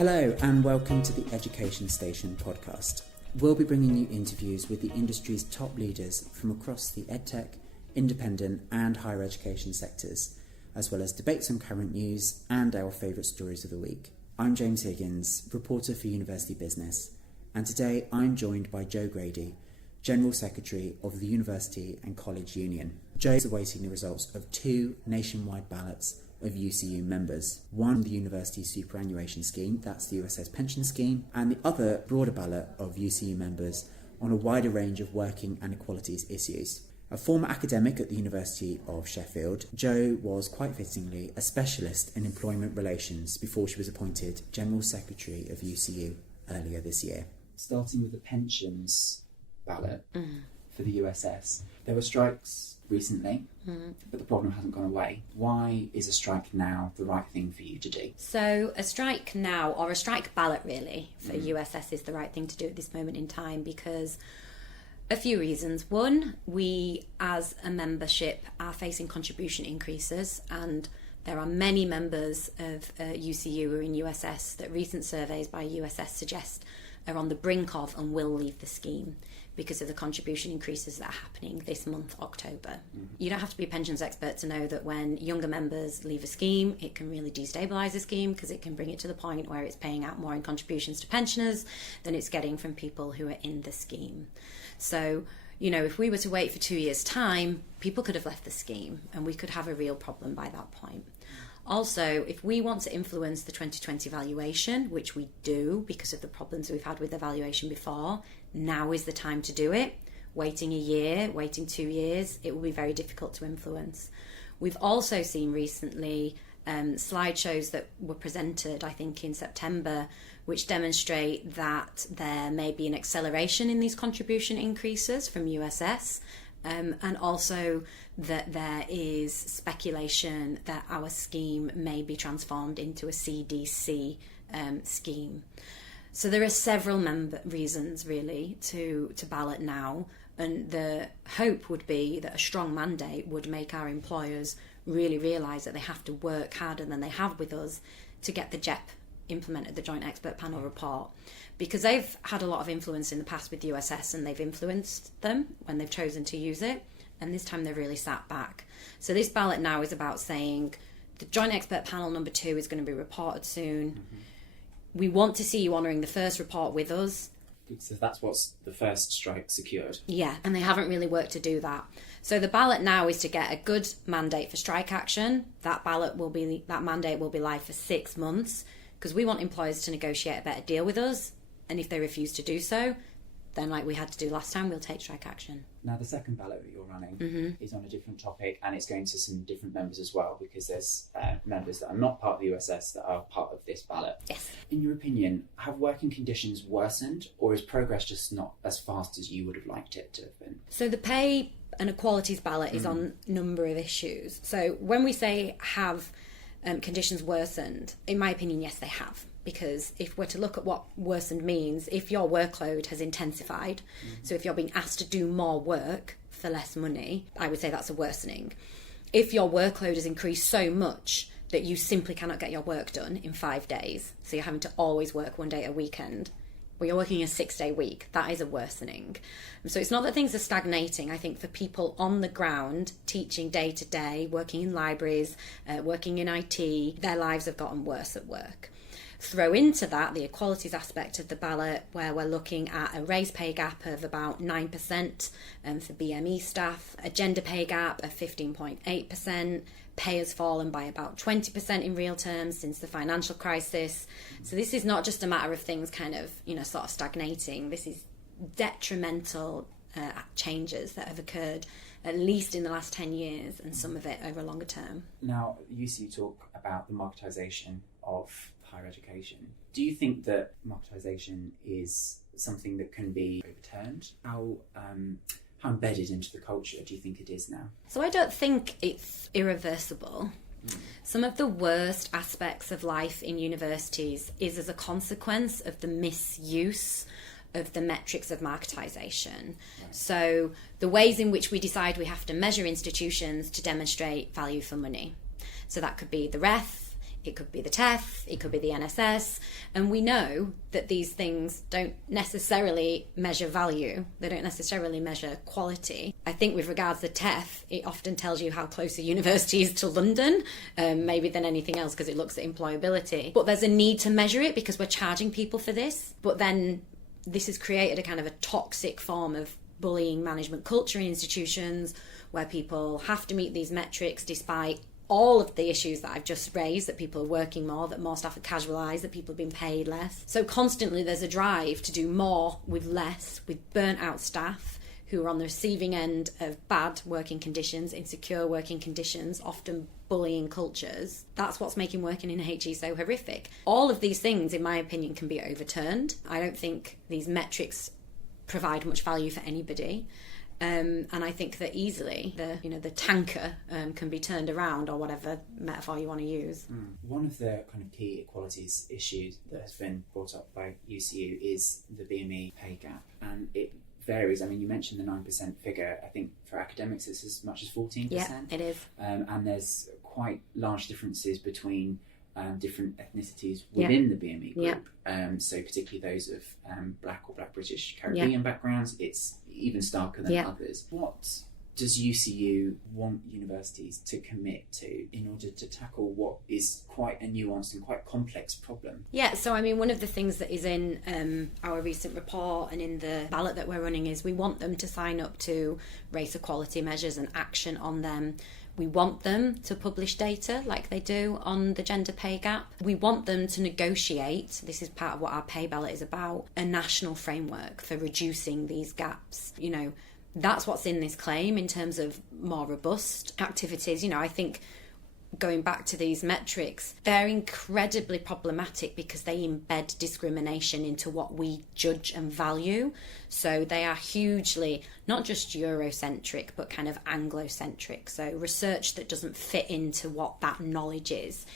Hello and welcome to the Education Station podcast. We'll be bringing you interviews with the industry's top leaders from across the edtech, independent and higher education sectors, as well as debates on current news and our favourite stories of the week. I'm James Higgins, reporter for University Business, and today I'm joined by Jo Brady, General Secretary of the University and College Union. Jo is awaiting the results of two nationwide ballots of UCU members. One, the University Superannuation Scheme, that's the USS Pension Scheme, and the other, broader ballot of UCU members on a wider range of working and equalities issues. A former academic at the University of Sheffield, Jo was quite fittingly a specialist in employment relations before she was appointed General Secretary of UCU earlier this year. Starting with the pensions ballot for the USS, there were strikes recently, but the problem hasn't gone away. Why is a strike now the right thing for you to do? So a strike now, or a strike ballot really, for USS is the right thing to do at this moment in time because a few reasons. One, we as a membership are facing contribution increases, and there are many members of UCU who are in USS that recent surveys by USS suggest are on the brink of and will leave the scheme because of the contribution increases that are happening this month, October. You don't have to be a pensions expert to know that when younger members leave a scheme, it can really destabilise a scheme because it can bring it to the point where it's paying out more in contributions to pensioners than it's getting from people who are in the scheme. So, you know, if we were to wait for 2 years' time, people could have left the scheme and we could have a real problem by that point. Also, if we want to influence the 2020 valuation, which we do because of the problems we've had with the valuation before, now is the time to do it. Waiting a year, waiting 2 years, it will be very difficult to influence. We've also seen recently slideshows that were presented, I think, in September, which demonstrate that there may be an acceleration in these contribution increases from USS. And also that there is speculation that our scheme may be transformed into a CDC scheme. So there are several reasons really to ballot now, and the hope would be that a strong mandate would make our employers really realise that they have to work harder than they have with us to get the JEP implemented, the Joint Expert Panel report, because they've had a lot of influence in the past with USS and they've influenced them when they've chosen to use it, and this time they've really sat back. So this ballot now is about saying the Joint Expert Panel number 2 is going to be reported soon. We want to see you honouring the first report with us. So that's what's the first strike secured. Yeah, and they haven't really worked to do that. So the ballot now is to get a good mandate for strike action. That mandate will be live for 6 months, because we want employers to negotiate a better deal with us, and if they refuse to do so, then like we had to do last time, we'll take strike action. Now the second ballot that you're running is on a different topic, and it's going to some different members as well, because there's members that are not part of the USS that are part of this ballot. Yes. In your opinion, have working conditions worsened, or is progress just not as fast as you would have liked it to have been? So the pay and equalities ballot is on a number of issues. So when we say have conditions worsened, in my opinion, yes, they have. Because if we're to look at what worsened means, if your workload has intensified, so if you're being asked to do more work for less money, I would say that's a worsening. If your workload has increased so much that you simply cannot get your work done in 5 days, so you're having to always work 1 day a weekend, or you're working a 6-day week, that is a worsening. So it's not that things are stagnating. I think for people on the ground, teaching day to day, working in libraries, working in IT, their lives have gotten worse at work. Throw into that the equalities aspect of the ballot, where we're looking at a raised pay gap of about 9% for BME staff, a gender pay gap of 15.8%, pay has fallen by about 20% in real terms since the financial crisis. So this is not just a matter of things kind of, sort of stagnating. This is detrimental changes that have occurred at least in the last 10 years, and some of it over a longer term. Now, you talk about the marketisation of higher education. Do you think that marketisation is something that can be overturned? How embedded into the culture do you think it is now? So I don't think it's irreversible. Some of the worst aspects of life in universities is as a consequence of the misuse of the metrics of marketisation. Right. So the ways in which we decide we have to measure institutions to demonstrate value for money. So that could be the REF, it could be the TEF, it could be the NSS, and we know that these things don't necessarily measure value, they don't necessarily measure quality. I think with regards to TEF, it often tells you how close a university is to London, maybe than anything else, because it looks at employability. But there's a need to measure it because we're charging people for this, but then this has created a kind of a toxic form of bullying management culture in institutions where people have to meet these metrics despite all of the issues that I've just raised, that people are working more, that more staff are casualised, that people are being paid less. So constantly there's a drive to do more with less, with burnt out staff who are on the receiving end of bad working conditions, insecure working conditions, often bullying cultures. That's what's making working in HE so horrific. All of these things, in my opinion, can be overturned. I don't think these metrics provide much value for anybody. And I think that easily the tanker can be turned around, or whatever metaphor you want to use. One of the kind of key equalities issues that has been brought up by UCU is the BME pay gap, and it varies. I mean, you mentioned the 9% figure. I think for academics it's as much as 14%. Yeah, it is. And there's quite large differences between different ethnicities within the BME group. So particularly those of Black or Black British Caribbean backgrounds, it's even starker than others. What does UCU want universities to commit to in order to tackle what is quite a nuanced and quite complex problem? Yeah, so I mean, one of the things that is in our recent report and in the ballot that we're running is we want them to sign up to race equality measures and action on them. We want them to publish data like they do on the gender pay gap. We want them to negotiate, this is part of what our pay ballot is about, a national framework for reducing these gaps. You know, that's what's in this claim in terms of more robust activities. You know, I think going back to these metrics, they're incredibly problematic because they embed discrimination into what we judge and value. So they are hugely, not just Eurocentric, but kind of Anglocentric. So research that doesn't fit into what that knowledge is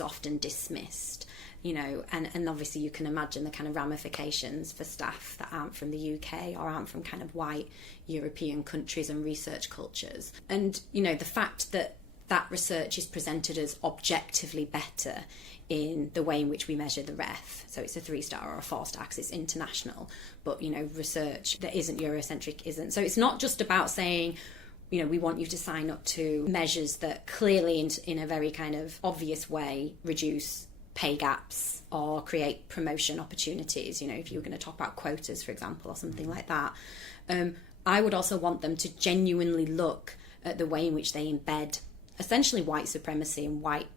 often dismissed. You know, and obviously you can imagine the kind of ramifications for staff that aren't from the UK or aren't from kind of white European countries and research cultures. And, you know, the fact that research is presented as objectively better in the way in which we measure the ref. So it's a 3-star or a 4-star because it's international. But, you know, research that isn't Eurocentric isn't. So it's not just about saying, you know, we want you to sign up to measures that clearly in a very kind of obvious way reduce pay gaps or create promotion opportunities. You know, if you were going to talk about quotas, for example, or something like that. I would also want them to genuinely look at the way in which they embed essentially white supremacy and white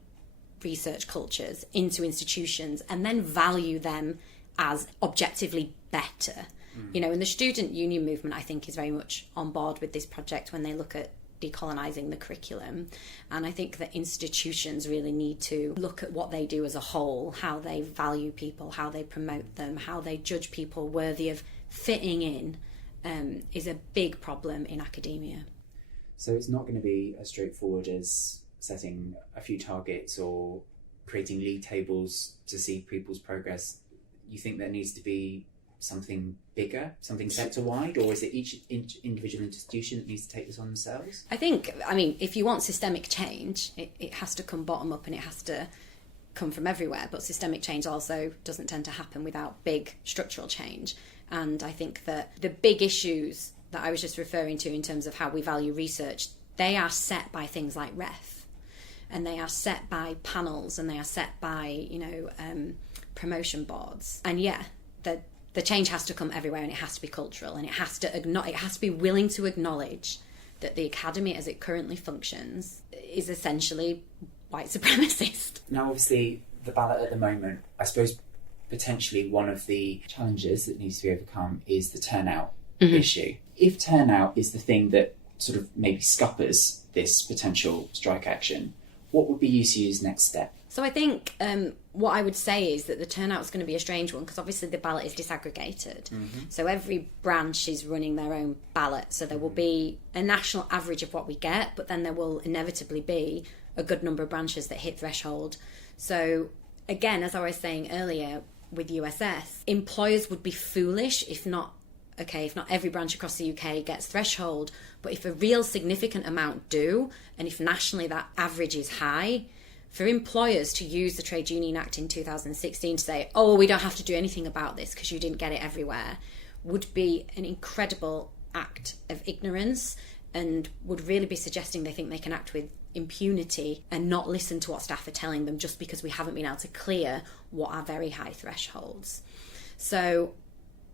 research cultures into institutions and then value them as objectively better. You know, and the student union movement, I think, is very much on board with this project when they look at decolonising the curriculum. And I think that institutions really need to look at what they do as a whole, how they value people, how they promote them, how they judge people worthy of fitting in, is a big problem in academia. So it's not going to be as straightforward as setting a few targets or creating league tables to see people's progress. You think there needs to be something bigger, something sector-wide, or is it each individual institution that needs to take this on themselves? I think, I mean, if you want systemic change, it has to come bottom up and it has to come from everywhere. But systemic change also doesn't tend to happen without big structural change. And I think that the big issues that I was just referring to in terms of how we value research, they are set by things like ref, and they are set by panels, and they are set by, you know, promotion boards. And yeah, the change has to come everywhere, and it has to be cultural, and it has to be willing to acknowledge that the academy as it currently functions is essentially white supremacist. Now, obviously, the ballot at the moment, I suppose potentially one of the challenges that needs to be overcome is the turnout issue. If turnout is the thing that sort of maybe scuppers this potential strike action, what would be UCU's next step? So I think what I would say is that the turnout's going to be a strange one because obviously the ballot is disaggregated. So every branch is running their own ballot. So there will be a national average of what we get, but then there will inevitably be a good number of branches that hit threshold. So again, as I was saying earlier with USS, employers would be foolish if not every branch across the UK gets threshold, but if a real significant amount do, and if nationally that average is high, for employers to use the Trade Union Act in 2016 to say, oh, we don't have to do anything about this because you didn't get it everywhere, would be an incredible act of ignorance, and would really be suggesting they think they can act with impunity and not listen to what staff are telling them just because we haven't been able to clear what are very high thresholds. So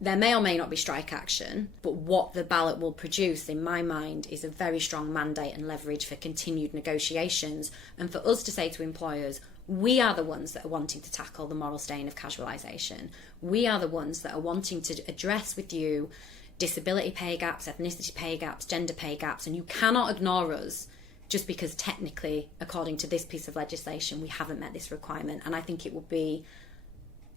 there may or may not be strike action, but what the ballot will produce, in my mind, is a very strong mandate and leverage for continued negotiations, and for us to say to employers, we are the ones that are wanting to tackle the moral stain of casualisation. We are the ones that are wanting to address with you disability pay gaps, ethnicity pay gaps, gender pay gaps, and you cannot ignore us just because technically, according to this piece of legislation, we haven't met this requirement. And I think it would be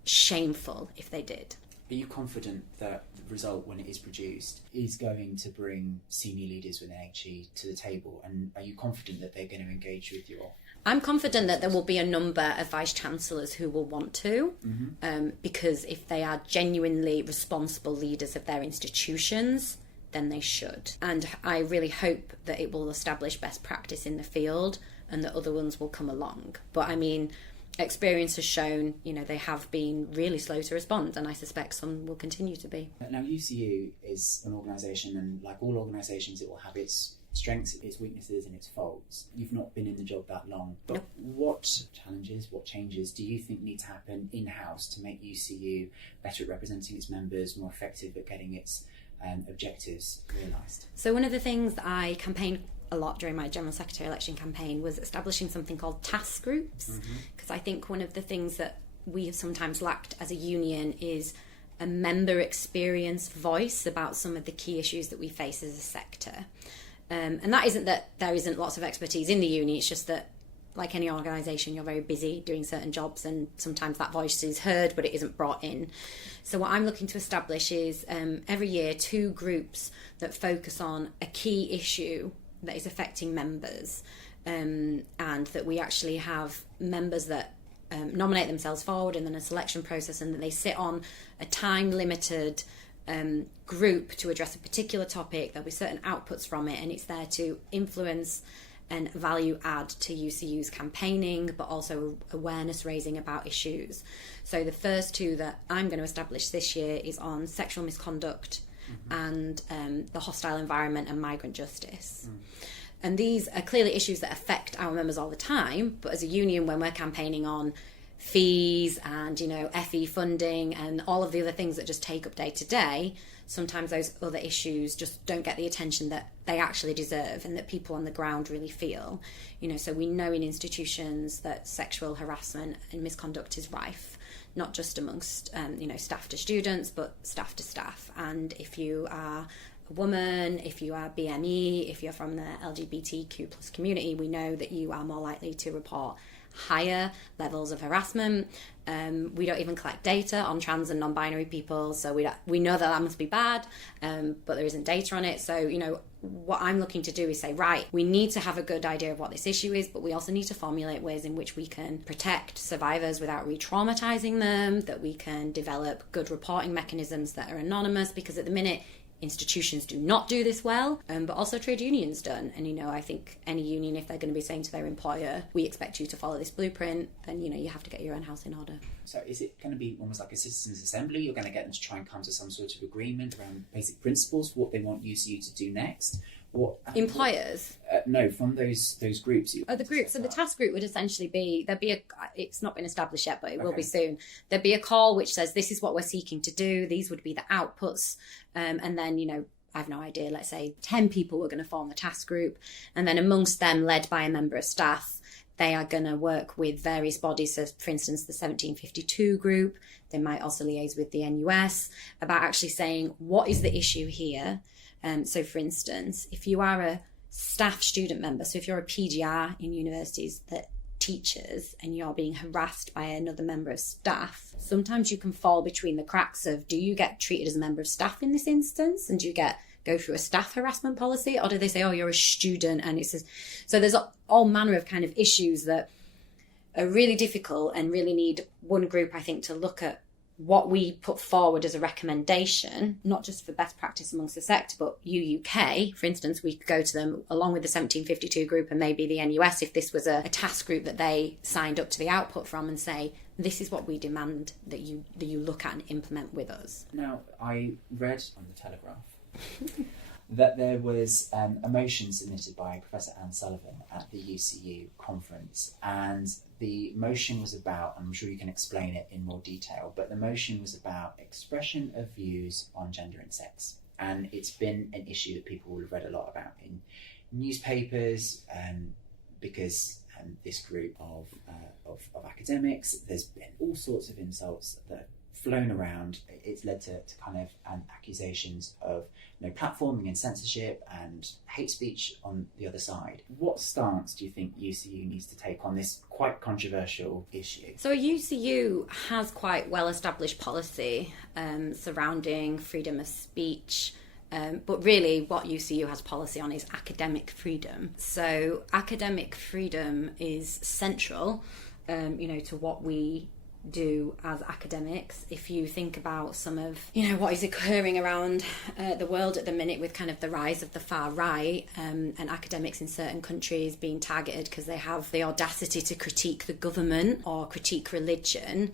shameful if they did. Are you confident that the result, when it is produced, is going to bring senior leaders within HE to the table? And are you confident that they're going to engage with your... I'm confident that there will be a number of vice-chancellors who will want to, because if they are genuinely responsible leaders of their institutions, then they should. And I really hope that it will establish best practice in the field and that other ones will come along. But I mean, experience has shown, they have been really slow to respond, and I suspect some will continue to be. Now, UCU is an organisation, and like all organisations, it will have its strengths, its weaknesses and its faults. You've not been in the job that long, but what challenges, what changes do you think need to happen in-house to make UCU better at representing its members, more effective at getting its objectives realised? So one of the things that I campaigned a lot during my General Secretary election campaign was establishing something called task groups, because I think one of the things that we have sometimes lacked as a union is a member experience voice about some of the key issues that we face as a sector. And that isn't that there isn't lots of expertise in the uni, it's just that, like any organisation, you're very busy doing certain jobs, and sometimes that voice is heard but it isn't brought in. So what I'm looking to establish is every year 2 groups that focus on a key issue that is affecting members, and that we actually have members that nominate themselves forward, and then a selection process, and that they sit on a time-limited group to address a particular topic. There'll be certain outputs from it, and it's there to influence and value add to UCU's campaigning, but also awareness raising about issues. So the first 2 that I'm going to establish this year is on sexual misconduct and the hostile environment and migrant justice. And these are clearly issues that affect our members all the time, but as a union, when we're campaigning on fees and FE funding and all of the other things that just take up day to day, sometimes those other issues just don't get the attention that they actually deserve and that people on the ground really feel. So we know in institutions that sexual harassment and misconduct is rife, not just amongst staff to students, but staff to staff. And if you are a woman, if you are BME, if you're from the LGBTQ plus community, we know that you are more likely to report higher levels of harassment. We don't even collect data on trans and non-binary people, so we know that must be bad, but there isn't data on it. So what I'm looking to do is say, right, we need to have a good idea of what this issue is, but we also need to formulate ways in which we can protect survivors without re-traumatizing them, that we can develop good reporting mechanisms that are anonymous, because at the minute institutions do not do this well, but also trade unions don't. And I think any union, if they're going to be saying to their employer, we expect you to follow this blueprint, then you have to get your own house in order. So is it going to be almost like a citizens' assembly? You're going to get them to try and come to some sort of agreement around basic principles for what they want UCU to do next? Employers? No, from those groups. The group. So the task group would essentially be, it's not been established yet, but it will be soon. There'd be a call which says, this is what we're seeking to do. These would be the outputs. And then, I have no idea, let's say 10 people were going to form the task group. And then amongst them, led by a member of staff, they are going to work with various bodies. So, for instance, the 1752 group, they might also liaise with the NUS about actually saying, what is the issue here? So, for instance, if you are a staff student member, so if you're a PGR in universities that teachers and you're being harassed by another member of staff, sometimes you can fall between the cracks of, do you get treated as a member of staff in this instance? And do you go through a staff harassment policy? Or do they say, oh, you're a student? And it says, so there's all manner of kind of issues that are really difficult and really need one group, I think, to look at what we put forward as a recommendation, not just for best practice amongst the sector, but UK, for instance, we could go to them along with the 1752 group and maybe the NUS if this was a task group that they signed up to the output from, and say, this is what we demand that you look at and implement with us. Now, I read on the Telegraph that there was a motion submitted by Professor Anne Sullivan at the UCU conference, and the motion was about, I'm sure you can explain it in more detail, but the motion was about expression of views on gender and sex. And it's been an issue that people will have read a lot about in newspapers, because this group of academics, there's been all sorts of insults that have flown around. It's led to kind of accusations of platforming and censorship and hate speech on the other side. What stance do you think UCU needs to take on this quite controversial issue? So UCU has quite well-established policy surrounding freedom of speech, but really what UCU has policy on is academic freedom. So academic freedom is central, to what we do as academics. If you think about some of what is occurring around the world at the minute with kind of the rise of the far right, and academics in certain countries being targeted because they have the audacity to critique the government or critique religion,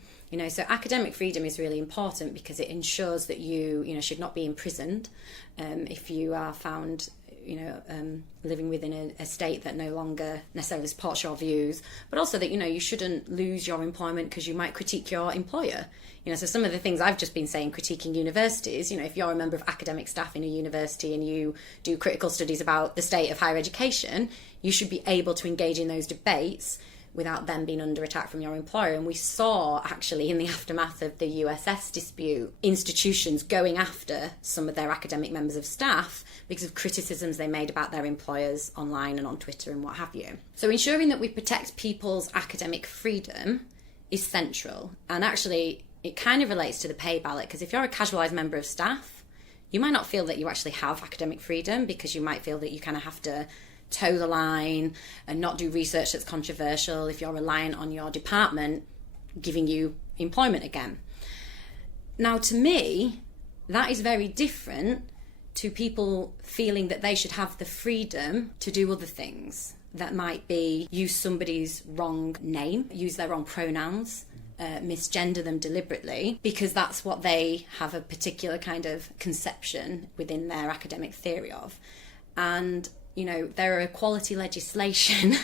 so academic freedom is really important because it ensures that you should not be imprisoned if you are found living within a state that no longer necessarily supports your views, but also that, you shouldn't lose your employment because you might critique your employer. So some of the things I've just been saying, critiquing universities, if you're a member of academic staff in a university and you do critical studies about the state of higher education, you should be able to engage in those debates without them being under attack from your employer. And we saw, actually, in the aftermath of the USS dispute, institutions going after some of their academic members of staff because of criticisms they made about their employers online and on Twitter and what have you. So ensuring that we protect people's academic freedom is central. And actually, it kind of relates to the pay ballot, because if you're a casualised member of staff, you might not feel that you actually have academic freedom, because you might feel that you kind of have to toe the line and not do research that's controversial if you're reliant on your department giving you employment again. Now, to me, that is very different to people feeling that they should have the freedom to do other things that might be use somebody's wrong name, use their wrong pronouns, misgender them deliberately, because that's what they have a particular kind of conception within their academic theory of. And there are equality legislation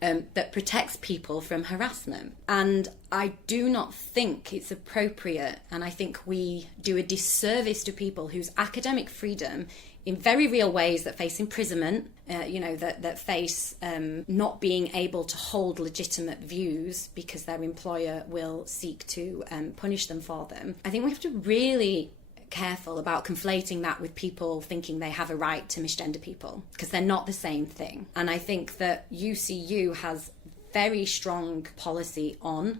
that protects people from harassment. And I do not think it's appropriate, and I think we do a disservice to people whose academic freedom in very real ways that face imprisonment, that face not being able to hold legitimate views because their employer will seek to punish them for them. I think we have to really careful about conflating that with people thinking they have a right to misgender people, because they're not the same thing. And I think that UCU has very strong policy on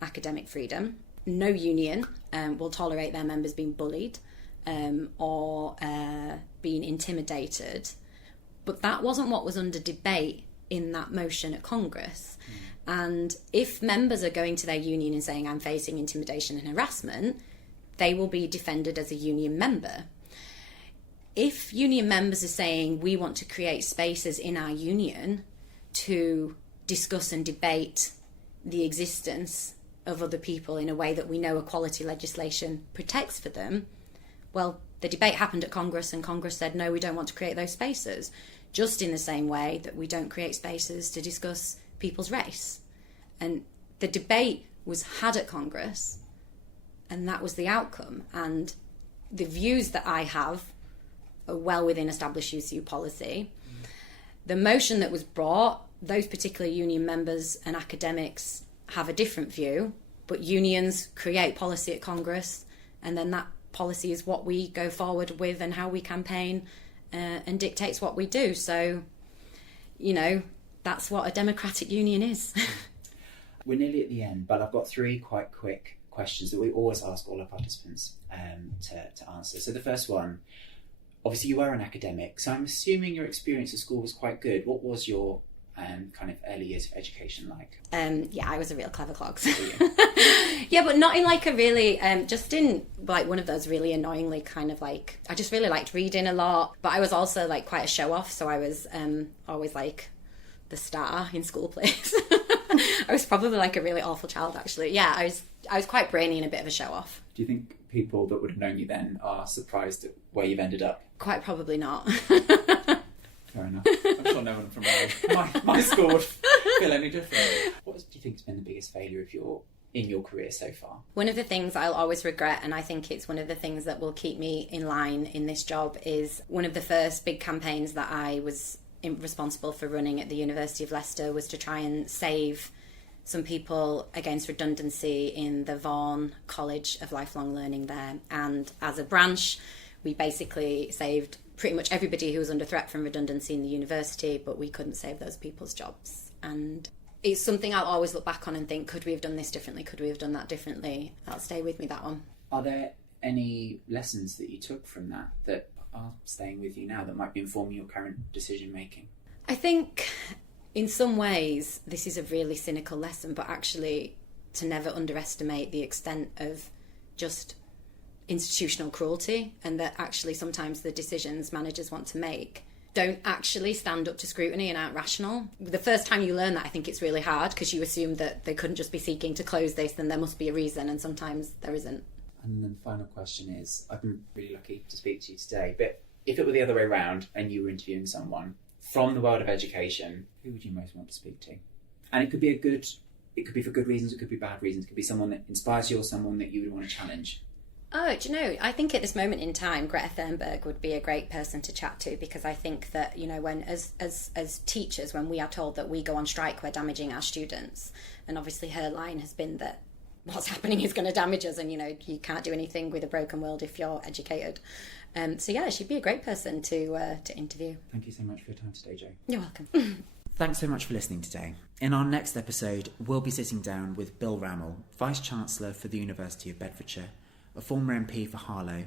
academic freedom. No union will tolerate their members being bullied or being intimidated. But that wasn't what was under debate in that motion at Congress. And if members are going to their union and saying, I'm facing intimidation and harassment, they will be defended as a union member. If union members are saying, we want to create spaces in our union to discuss and debate the existence of other people in a way that we know equality legislation protects for them, well, the debate happened at Congress, and Congress said, no, we don't want to create those spaces, just in the same way that we don't create spaces to discuss people's race. And the debate was had at Congress, and that was the outcome. And the views that I have are well within established UCU policy. The motion that was brought, those particular union members and academics have a different view, but unions create policy at Congress, and then that policy is what we go forward with and how we campaign and dictates what we do. So, that's what a democratic union is. We're nearly at the end, but I've got 3 quite quick questions that we always ask all our participants to answer. So the first one, obviously you were an academic, so I'm assuming your experience at school was quite good. What was your kind of early years of education like? Yeah, I was a real clever clogs. Oh, Yeah, but not in like a really, just in like one of those really annoyingly kind of like, I just really liked reading a lot, but I was also like quite a show off, so I was always like the star in school plays. I was probably like a really awful child, actually. Yeah, I was quite brainy and a bit of a show off. Do you think people that would have known you then are surprised at where you've ended up? Quite probably not. Fair enough. I'm sure no one from my school would feel any different. What do you think has been the biggest failure in your career so far? One of the things I'll always regret, and I think it's one of the things that will keep me in line in this job, is one of the first big campaigns that I was responsible for running at the University of Leicester was to try and save some people against redundancy in the Vaughan College of Lifelong Learning there. And as a branch, we basically saved pretty much everybody who was under threat from redundancy in the university, but we couldn't save those people's jobs. And it's something I'll always look back on and think, could we have done this differently? Could we have done that differently? That'll stay with me, that one. Are there any lessons that you took from that are staying with you now that might be informing your current decision making? I think in some ways this is a really cynical lesson, but actually to never underestimate the extent of just institutional cruelty, and that actually sometimes the decisions managers want to make don't actually stand up to scrutiny and aren't rational. The first time you learn that, I think it's really hard because you assume that they couldn't just be seeking to close this, then there must be a reason, and sometimes there isn't. And then the final question is, I've been really lucky to speak to you today, but if it were the other way around and you were interviewing someone from the world of education, who would you most want to speak to? And it could be for good reasons, it could be bad reasons, it could be someone that inspires you or someone that you would want to challenge. Oh, do you know, I think at this moment in time, Greta Thunberg would be a great person to chat to, because I think that, you know, when as teachers, when we are told that we go on strike, we're damaging our students. And obviously her line has been that what's happening is going to damage us, and, you know, you can't do anything with a broken world if you're educated. So yeah, she'd be a great person to interview. Thank you so much for your time today, Jo. You're welcome. Thanks so much for listening today. In our next episode, we'll be sitting down with Bill Rammell, Vice-Chancellor for the University of Bedfordshire, a former MP for Harlow,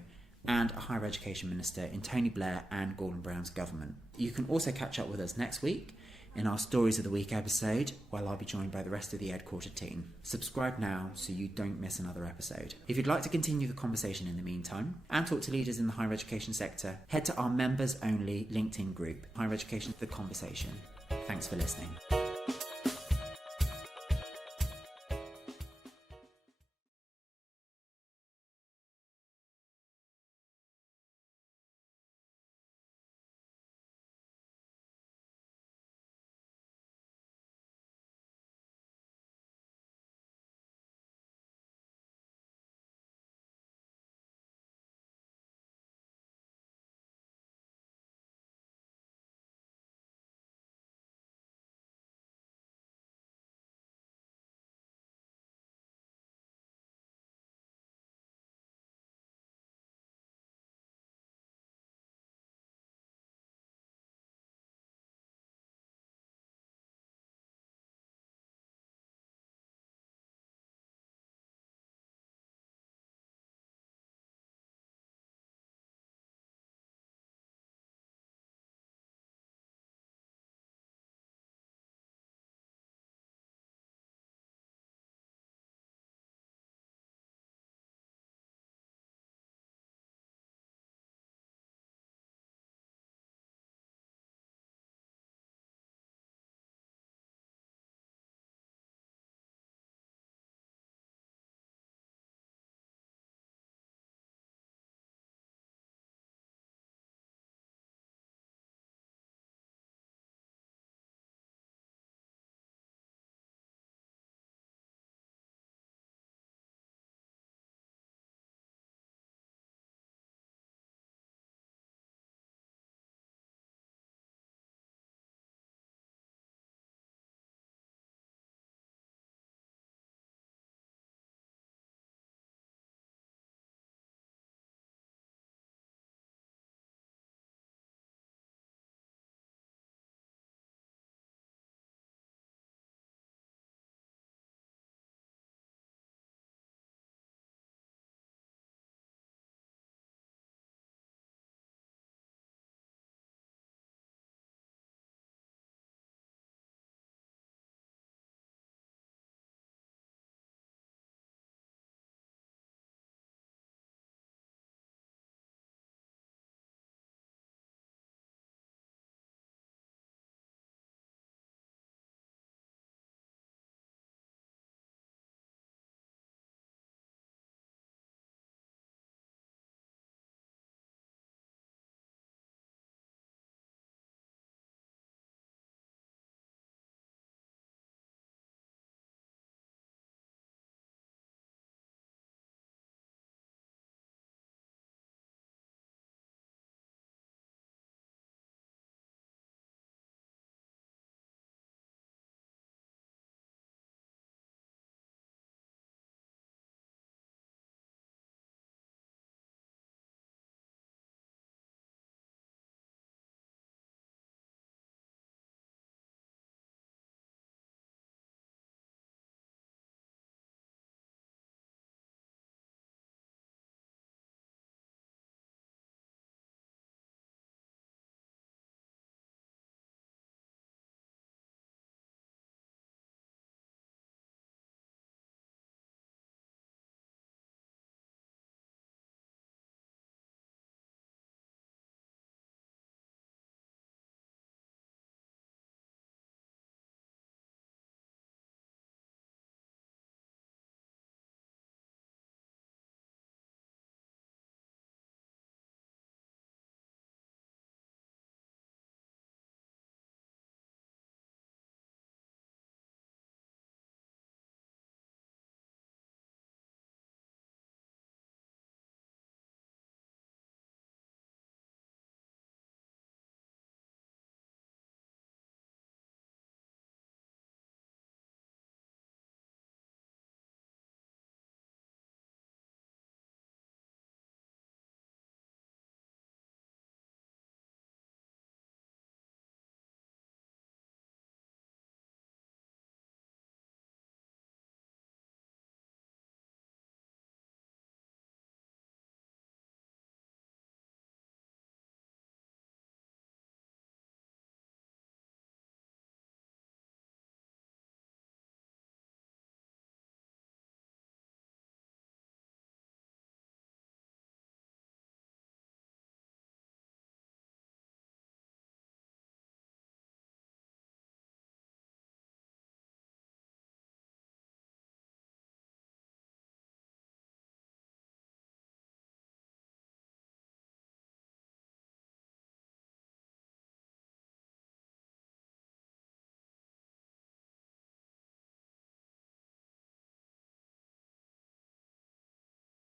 and a higher education minister in Tony Blair and Gordon Brown's government. You can also catch up with us next week in our Stories of the Week episode, where I'll be joined by the rest of the EdQuarter team. Subscribe now so you don't miss another episode. If you'd like to continue the conversation in the meantime and talk to leaders in the higher education sector, head to our members-only LinkedIn group, Higher Education The Conversation. Thanks for listening.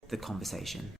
the conversation.